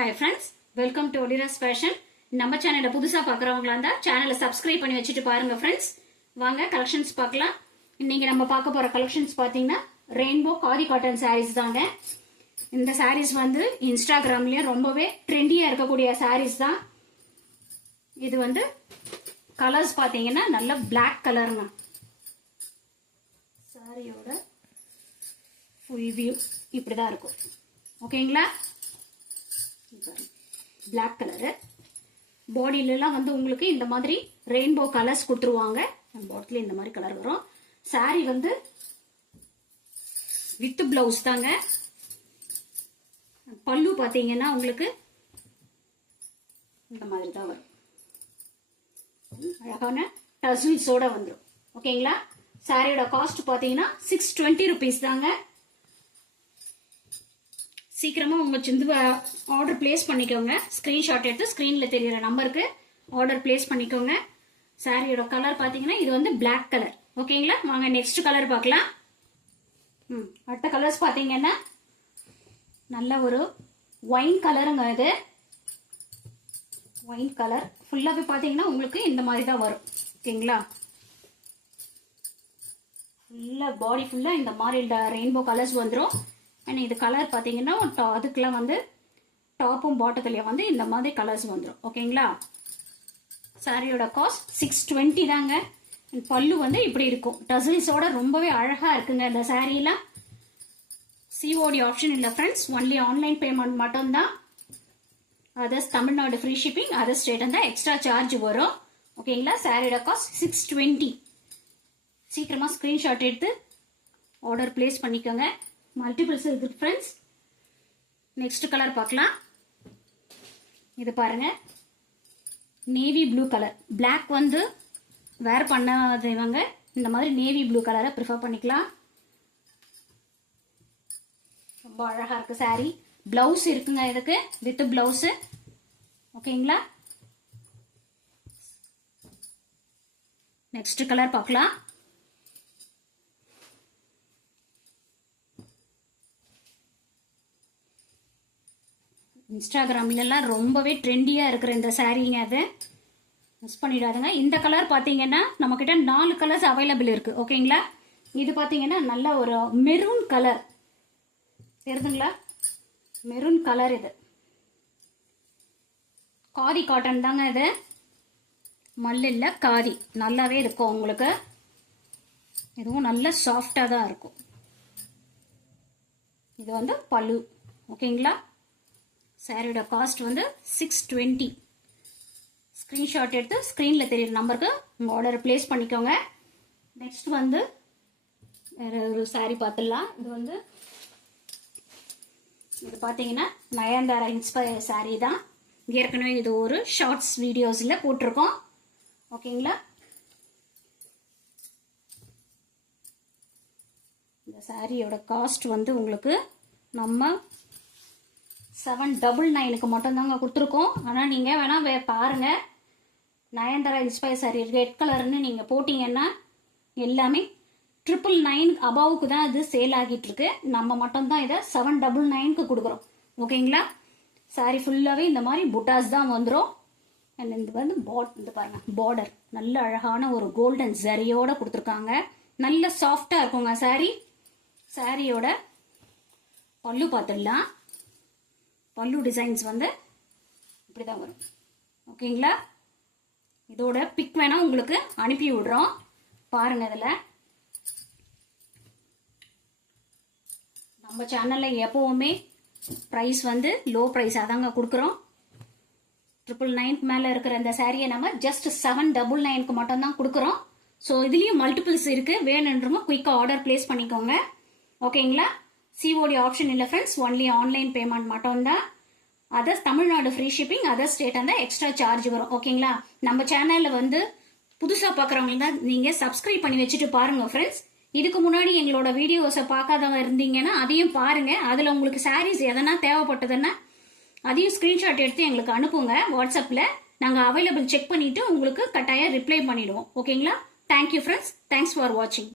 Hi friends, welcome to Odira's Fashion. நம்ம சேனலை புதுசா பார்க்கறவங்களா இருந்தா சேனலை சப்ஸ்கிரைப் பண்ணி வச்சிட்டு பாருங்க फ्रेंड्स. வாங்க கலெக்ஷன்ஸ் பார்க்கலாம். இன்னைக்கு நம்ம பார்க்க போற கலெக்ஷன்ஸ் பாத்தீங்கன்னா ரெயின்போ காதி காட்டன் sarees தாங்க. இந்த sarees வந்து இன்ஸ்டாகிராம்லயே ரொம்பவே ட்ரெண்டியா இருக்கக்கூடிய sarees தான். இது வந்து கலர்ஸ் பாத்தீங்கன்னா நல்ல Black கலர்ங்க. சாரியோட full view இப்படி தான் இருக்கும். ஓகேங்களா? Black color பாடியிலலாம் வந்து உங்களுக்கு இந்த மாதிரி ரெயின்போ கலர்ஸ் கொடுத்துருவாங்க. பாட்டில் இந்த மாதிரி கலர் வரும். சாரி வந்து வித் பிளவுஸ் தாங்க. பல்லு பாத்தீங்கன்னா உங்களுக்கு இந்த மாதிரி தான் வரும். அழகான டசில்ஸோட வந்துடும். ஓகேங்களா? சாரியோட காஸ்ட் பாத்தீங்கன்னா 620 rupees தாங்க. சீக்கிரமா உங்க சிந்து ஆர்டர் பிளேஸ் பண்ணிக்கோங்க. ஸ்கிரீன்ஷாட் எடுத்து ஸ்கிரீன்ல தெரியுற நம்பருக்கு ஆர்டர் பிளேஸ் பண்ணிக்கோங்க. சாரியோட கலர் பாத்தீங்கன்னா இது வந்து Black கலர். ஓகேங்களா? வாங்க நெக்ஸ்ட் கலர் பார்க்கலாம். அடுத்த கலர்ஸ் பாத்தீங்கன்னா நல்ல ஒரு ஒயின் கலருங்க. இது ஒயின் கலர் ஃபுல்லாவே பாத்தீங்கன்னா உங்களுக்கு இந்த மாதிரி தான் வரும். ஓகேங்களா? ஃபுல்லா பாடி ஃபுல்லா இந்த மாதிரி ரெயின்போ கலர்ஸ் வந்துடும். இது கலர் பாத்தீங்கன்னா அதுக்குலாம் வந்து டாப்பும் பாட்டத்துலயும் வந்து இந்த மாதிரி கலர்ஸ் வந்துடும். ஓகேங்களா? சாரியோட காஸ்ட் 620 தாங்க. பல்லு வந்து இப்படி இருக்கும். டசில்ஸோட ரொம்பவே அழகா இருக்குங்க இந்த சாரியெல்லாம். சிஓடி ஆப்ஷன் இல்ல ஃப்ரெண்ட்ஸ், ஒன்லி ஆன்லைன் பேமெண்ட் மட்டும் தான். Others Tamil Nadu free shipping, other state இருந்தா எக்ஸ்ட்ரா சார்ஜ் வரும். ஓகேங்களா? சாரியோட காஸ்ட் 620. சீக்கிரமா ஸ்கிரீன்ஷாட் எடுத்து ஆர்டர் பிளேஸ் பண்ணிக்கோங்க. மல்டிபிள்ஸ் இருக்கு ஃப்ரெண்ட்ஸ். நெக்ஸ்ட் கலர் பார்க்கலாம். இது பாருங்க, நேவி ப்ளூ கலர். Black வந்து வேர் பண்ணாதவங்க இந்த மாதிரி நேவி ப்ளூ கலரை ப்ரிஃபர் பண்ணிக்கலாம். ரொம்ப அழகா இருக்கு சாரி. பிளவுஸ் இருக்குங்க இதுக்கு வித் பிளவுஸ். ஓகேங்களா? நெக்ஸ்ட் கலர் பார்க்கலாம். இன்ஸ்டாகிராம்லாம் ரொம்பவே ட்ரெண்டியா இருக்கிற இந்த சாரீங்க, அது மிஸ் பண்ணிடாதுங்க. இந்த கலர் பாத்தீங்கன்னா நம்ம கிட்ட 4 கலர்ஸ் அவைலபிள் இருக்கு. ஓகேங்களா? இது பாத்தீங்கன்னா நல்ல ஒரு மெரூன் கலர் தெரியுதுங்களா? Maroon colour. இது காதி காட்டன் தாங்க. இது மல்லு இல்ல, காதி. நல்லாவே இருக்கும் உங்களுக்கு. இதுவும் நல்ல சாஃப்டா தான் இருக்கும். இது வந்து பல்லு. ஓகேங்களா? சாரியோட காஸ்ட் வந்து 620. ஸ்கிரீன்ஷாட் எடுத்து ஸ்கிரீன்ல தெரியுற நம்பருக்கு உங்க ஆர்டர் பிளேஸ் பண்ணிக்கோங்க. நெக்ஸ்ட் வந்து வேற ஒரு சாரி பார்த்துடலாம். இது பாத்தீங்கன்னா நயன்தாரா இன்ஸ்பயர் சாரி தான். ஏற்கனவே இது ஒரு ஷார்ட்ஸ் வீடியோஸ்ல போட்டிருக்கோம். ஓகேங்களா? இந்த சாரியோட காஸ்ட் வந்து உங்களுக்கு நம்ம 799க்கு மட்டும் தாங்க கொடுத்துருக்கோம். ஆனா நீங்க வேணா பாருங்க, நயன்தாரா இன்ஸ்பயர் சாரி ரெட் கலர்னு நீங்க போட்டீங்கன்னா எல்லாமே 999 அபவுக்கு தான் இது சேல் ஆகிட்டு இருக்கு. நம்ம மட்டும் தான் இதை 799க்கு கொடுக்குறோம். ஓகேங்களா? சாரி ஃபுல்லாவே இந்த மாதிரி புட்டாஸ் தான் வந்துடும். இது வந்து இந்த பாருங்க, பார்டர் நல்ல அழகான ஒரு கோல்டன் ஜரியோட கொடுத்துருக்காங்க. நல்ல சாஃப்டா இருக்குங்க சாரி. சாரியோட பல்லு பார்த்துடலாம். பல்லு டிசைன்ஸ் வந்து இப்படிதான் வரும். ஓகேங்களா? இதோட பிக் வேணா உங்களுக்கு அனுப்பி விடுறோம், பாருங்க. இதுல நம்ம சேனல்ல எப்பவுமே பிரைஸ் வந்து லோ பிரைஸா தாங்க கொடுக்குறோம். 999 மேல இருக்கிற இந்த சாரியை நம்ம ஜஸ்ட் 799க்கு மட்டும் தான் கொடுக்குறோம். ஸோ இதுலயும் மல்டிபிள்ஸ் இருக்கு. வேணுன்றவங்க குயிக்கா ஆர்டர் பிளேஸ் பண்ணிக்கோங்க. ஓகேங்களா? சிஓடி ஆப்ஷன் இல்ல ஃப்ரெண்ட்ஸ், ஒன்லி ஆன்லைன் பேமெண்ட் மட்டும் தான். Others Tamil Nadu free shipping, other state இருந்தா எக்ஸ்ட்ரா சார்ஜ் வரும். ஓகேங்களா? நம்ம சேனல்ல வந்து புதுசா பாக்குறவங்க தான் நீங்க சப்ஸ்கிரைப் பண்ணி வச்சுட்டு பாருங்க ஃப்ரெண்ட்ஸ். இதுக்கு முன்னாடி எங்களோட வீடியோஸை பார்க்காதவங்க இருந்தீங்கன்னா அதையும் பாருங்க. அதுல உங்களுக்கு சாரீஸ் எதனா தேவைப்பட்டதுன்னா அதையும் ஸ்கிரீன்ஷாட் எடுத்து எங்களுக்கு அனுப்புங்க வாட்ஸ்அப்ல. நாங்க அவைலபிள் செக் பண்ணிட்டு உங்களுக்கு கட்டாயம் ரிப்ளை பண்ணிடுவோம். ஓகேங்களா? Thank you friends. தேங்க்ஸ் ஃபார் வாட்சிங்.